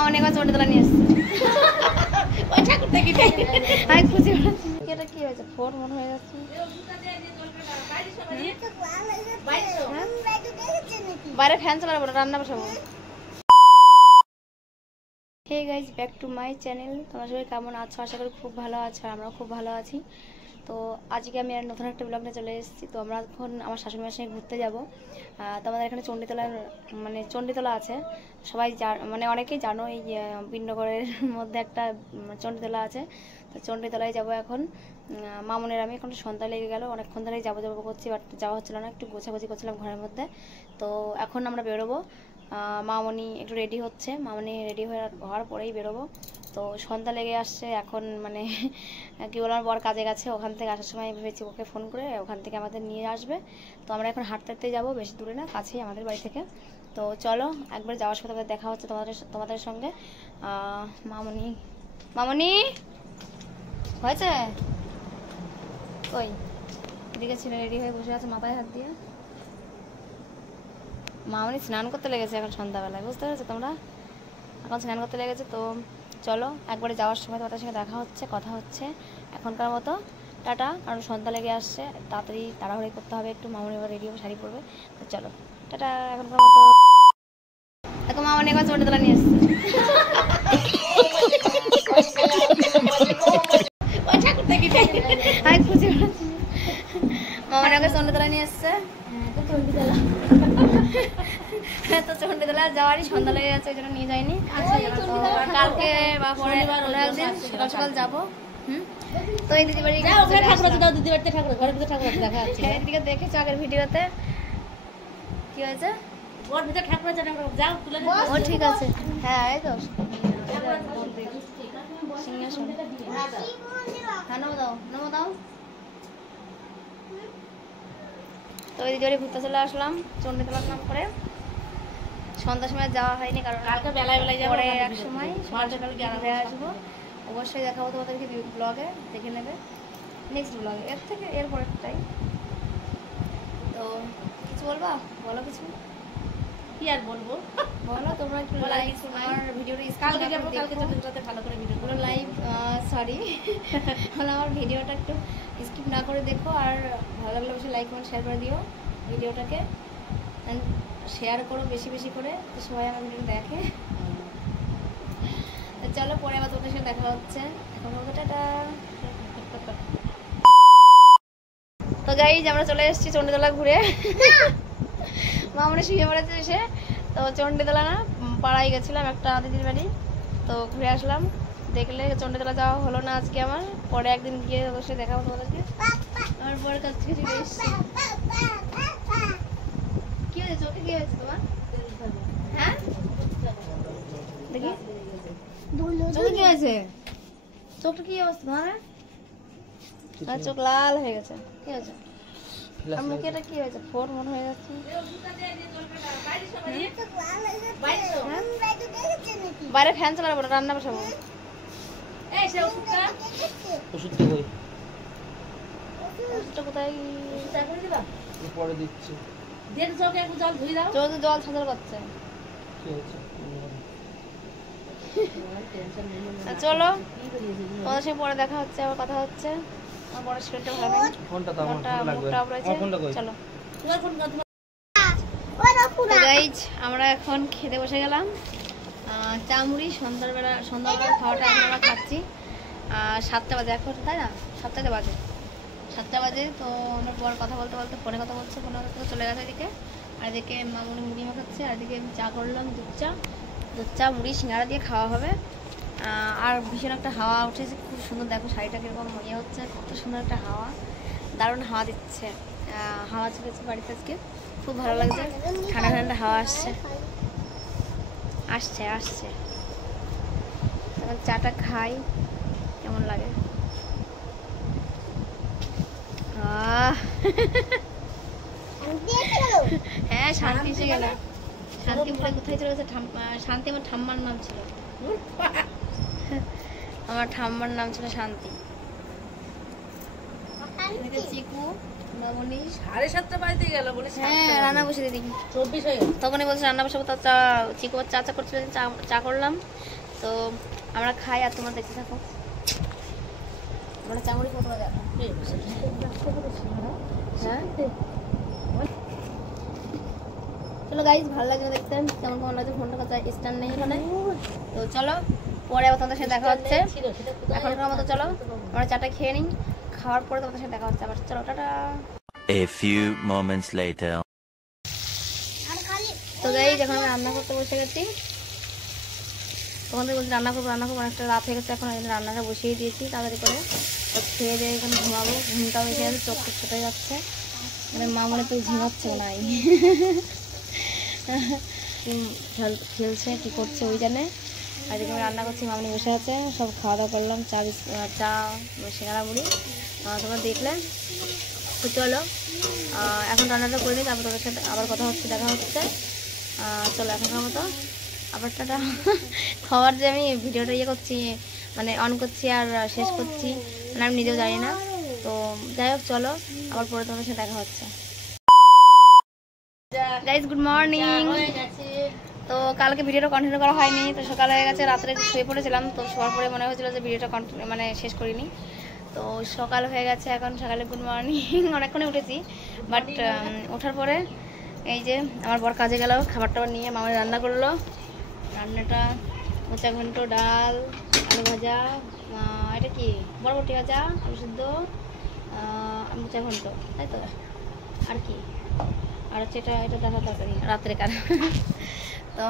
মামনি একবার চন্ডিতলা নিয়ে এসছে। ওই ঠাকুরটা কি আমি খুশি হয়েছি। এটা কি হয়েছে? ফোন মনে হয়ে যাচ্ছে। বাইরে ফ্যান চালাবো, রান্না বসাবো। Hey guys, back to my channel. তোমরা সবাই কেমন আছো? আশা করি খুব ভালো আছো, আর আমরাও খুব ভালো আছি। তো আজকে আমি আর নতুন একটা ব্লগ নিয়ে চলে এসেছি। তো আমরা এখন আমার শাশুড়ি মায়ের সঙ্গে ঘুরতে যাবো। তো আমাদের এখানে চণ্ডীতলা আছে। সবাই মানে অনেকেই জানো, এই বিন্নগরের মধ্যে একটা চণ্ডীতলা আছে। তো চণ্ডীতলায় যাবো এখন। মামনের আমি এখন সন্ধ্যা লেগে গেল, অনেকক্ষণ ধরেই যাবো করছি, বাট যাওয়া হচ্ছিলো না, একটু গোছাগুছি করছিলাম ঘরের মধ্যে। তো এখন আমরা বেরোবো। মামনি একটু রেডি হচ্ছে, মামনি রেডি হওয়ার পরেই বেরোবো। তো সন্ধ্যা লেগে আসছে এখন, মানে কি বললাম, বর কাজে গেছে, ওখান থেকে আসার সময় ভেবেছি ওকে ফোন করে ওখান থেকে আমাদের নিয়ে আসবে। তো আমরা এখন হাঁটতে হাঁটতে যাবো, বেশি দূরে না, কাছেই আমাদের বাড়ি থেকে। তো চলো একবার যাওয়ার সময় দেখা হচ্ছে তোমাদের সঙ্গে। মামনি হয়েছে কই? এদিকে ছেলে রেডি হয়ে বসে আছে মাথায় হাত দিয়ে। মামনি স্নান করতে লেগেছে এখন সন্ধ্যাবেলায়, বুঝতে পেরেছো তোমরা? এখন স্নান করতে লেগেছে। তো চলো একবারে যাওয়ার সময় তোমাদের সঙ্গে দেখা হচ্ছে, কথা হচ্ছে। এখনকার মতো টাটা, কারণ সন্ধ্যা লেগে আসছে, তাড়াতাড়ি তাড়াহুড়ি করতে হবে একটু। মামনি এবার রেডি হবে, শাড়ি পরবে। তো চলো টাটা, এখনকার মতো। দেখো মামনি একবার চণ্ডীতলা নিয়ে এসছে। আমি খুশি হয়েছি। মামনি ওকে চণ্ডীতলা নিয়ে এসছে। তো চণ্ডীতলা যাওয়ারই সন্ধ্যা লেগে যাচ্ছে, ওই জন্য নিয়ে যাইনি। কালকে বা পরে একদিন সকাল সকাল যাবো। তো এই দিদি বাড়ি দিদিকে দেখেছো আগের ভিডিওতে, কি হয়েছে? ও ঠিক আছে, হ্যাঁ এই তো সিংহাসন। হ্যাঁ নমো দাও, নমো দাও। তো ওই দিদি বাড়ি ঘুরতে চলে আসলাম চণ্ডীতলার নাম করে। সন্ধ্যার সময় যাওয়া হয়নি, কারণ কালকে বেলায় পরে এক সময় সকাল সকাল ঘুরে আসবো। অবশ্যই দেখাবো তোমাদেরকে ব্লগে, দেখে নেবে নেক্সট ব্লগে, এর থেকে এর পরেরটাই। তো কিছু বলবা? বলো কিছু। কি আর বলবো, বলো তোমরা একটু লাইক, আমার ভিডিওটা কালকে যাবো, কালকে চণ্ডীতলাতে ভালো করে ভিডিও পুরো লাইভ, সরি হলো আমার ভিডিওটা একটু স্কিপ না করে দেখো, আর ভালো লাগলে অবশ্যই লাইক কমেন্ট শেয়ার করে দিও ভিডিওটাকে, শেয়ার করো বেশি বেশি করে, তো সবাই আমার ভিডিও দেখে। চলো পরে আবার তোমাদের সাথে দেখা হচ্ছে, এখন বলবো টাটা। তো গাইজ আমরা চলে এসেছি চণ্ডীতলা ঘুরে। মামনি শুয়ে পড়েছে এসে। তো চণ্ডীতলা না, পাড়ায় গেছিলাম একটা দিদির বাড়ি, তো ঘুরে আসলাম। দেখলে চণ্ডীতলা যাওয়া হলো না আজকে আমার, পরে একদিন গিয়ে অবশ্যই দেখাবো তোমাদেরকে। আমার বড় কাছ থেকে চলে এসেছি। কি হয়েছে চোখে? কি হয়েছে তোমার? হ্যাঁ দেখি চোখে কি হয়েছে? চোখটা কি অবস্থা তোমার? চোখ লাল হয়ে গেছে, কি হয়েছে? আর মুখে এটা কি হয়েছে? ফোন মনে হয়ে যাচ্ছে। বাইরে ফ্যান চালাবো, রান্না বসাবো। ওষুধটা কোথায়? জল ছাঁচাল করছে। চলো তোমাদের সঙ্গে পরে দেখা হচ্ছে, আবার কথা হচ্ছে। আমার বড় শরীরটা ভালো নেই, চলো। গাইজ আমরা এখন খেতে বসে গেলাম, চা মুড়ি। সন্ধ্যাবেলা খাওয়াটা আমরা খাচ্ছি। 7টা বাজে এখন, তাই না? 7টা বাজে, 7টা বাজে। তো আমার বর কথা বলতে বলতে ফোনে কথা বলছে, ফোনে কথা চলে গেছে এদিকে। আর এদিকে মামনি মুড়ি মাখাচ্ছে, আর এদিকে আমি চা করলাম, দুধ চা মুড়ি সিঙ্গাড়া দিয়ে খাওয়া হবে। আর ভীষণ একটা হাওয়া উঠেছে, খুব সুন্দর। দেখো শাড়িটা কিরকম ইয়ে হচ্ছে, কত সুন্দর একটা হাওয়া, দারুণ হাওয়া দিচ্ছে। হাওয়া চলেছে বাড়িতে আজকে, খুব ভালো লাগছে। ঠান্ডা ঠান্ডা হাওয়া আসছে আসছে আসছে। তখন চাটা খাই, কেমন লাগে। হ্যাঁ শান্তি এসে গেল। শান্তি বলে কোথায় চলে গেছে? শান্তি আমার ঠাম্মার নাম ছিল। আমার ঠাম্মার নাম ছিল শান্তি। চিকু মামনি 7:30 বাজতে গেল বলে হ্যাঁ রান্না বসে দিই 24 হয়ে গেল। তখনই বলছে রান্না বসাবো, তো চা চিকু চা চা করছিল, চা চা করলাম। তো আমরা খাই আর তোমরা দেখতে থাকো। আমরা চামড়ি কত বাজে হ্যাঁ চলো গাইজ, ভালো লাগছে দেখতে, কেমন কেমন লাগছে। ফোনটা কথা স্ট্যান্ড নেই এখানে, তো চলো পরে আবার তোমাদের সাথে দেখা হচ্ছে। এখনকার মতো চলো আমরা চাটা খেয়ে নিই, খাওয়ার পরে তোমাদের সাথে দেখা হচ্ছে আবার। চলো tata. A few moments later. তো গাইজ এখন আমি রান্না করতে বসে গেছি। তখন থেকে বলছি রান্না করবো অনেকটা রাত হয়ে গেছে, এখন রান্নাটা বসিয়ে দিয়েছি তাড়াতাড়ি করে। তো খেয়ে দিয়ে এখন ঘুমাবো, ঘুমটাও এসে গেছে, চোখ ছোটে যাচ্ছে। মানে মা মনে তো ঝিমাচ্ছে নাই খেলছে কি করছে ওই জানে। আর এদিকে আমি রান্না করছি, মামনি বসে আছে, সব খাওয়া দাওয়া করলাম, চা সিঙ্গাড়া মুড়ি তোমরা দেখলে। তো চলো এখন রান্নাটা করে নিই, তারপর তোদের সাথে আবার কথা হচ্ছে, দেখা হচ্ছে। চলো এখনকার মতো আবার টাটা। খাওয়ার যে আমি ভিডিওটা ইয়ে করছি, মানে অন করছি আর শেষ করছি, মানে আমি নিজেও জানি না। তো যাই হোক চলো আবার পরে তোমাদের সাথে দেখা হচ্ছে। Guys good morning. তো কালকে ভিডিওটা কন্টিনিউ করা হয়নি, তো সকাল হয়ে গেছে, রাত্রে শুয়ে পড়েছিলাম। তো শোয়ার পরে মনে হয়েছিল যে ভিডিওটা মানে শেষ করিনি। তো সকাল হয়ে গেছে, এখন সকালে গুড মর্নিং। অনেকক্ষণে উঠেছি, বাট ওঠার পরে এই যে আমার বর কাজে গেল, খাবার টাবার নিয়ে মামার রান্না করলো। রান্নাটা মোচা ঘন্ট, ডাল, আলু ভাজা, এটা কি বরবটি ভাজা, আলু সিদ্ধ, মোচা ঘন্ট, তাই তো। আর কি আর হচ্ছে এটা দেখা তরকারি রাত্রে কার। তো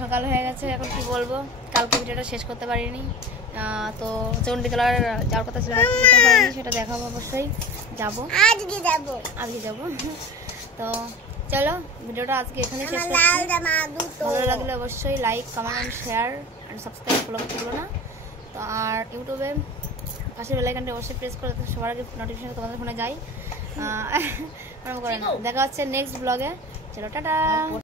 সকাল হয়ে গেছে, এখন কি বলবো, কালকে ভিডিওটা শেষ করতে পারিনি। তো চণ্ডীতলার যাওয়ার কথা ছিল, যেতে পারিনি, সেটা দেখাবো অবশ্যই। আজকে যাব। তো চলো ভিডিওটা আজকে এখানে শেষ করছি। ভালো লাগলে অবশ্যই like, comment and share and subscribe follow করতে ভুলো না। তো আর ইউটিউবে পাশের বেল আইকনটা অবশ্যই প্রেস করে সবার আগে নোটিফিকেশন তোমাদের ফোনে যাই। দেখা হচ্ছে নেক্সট ব্লগে। চলো টাটা।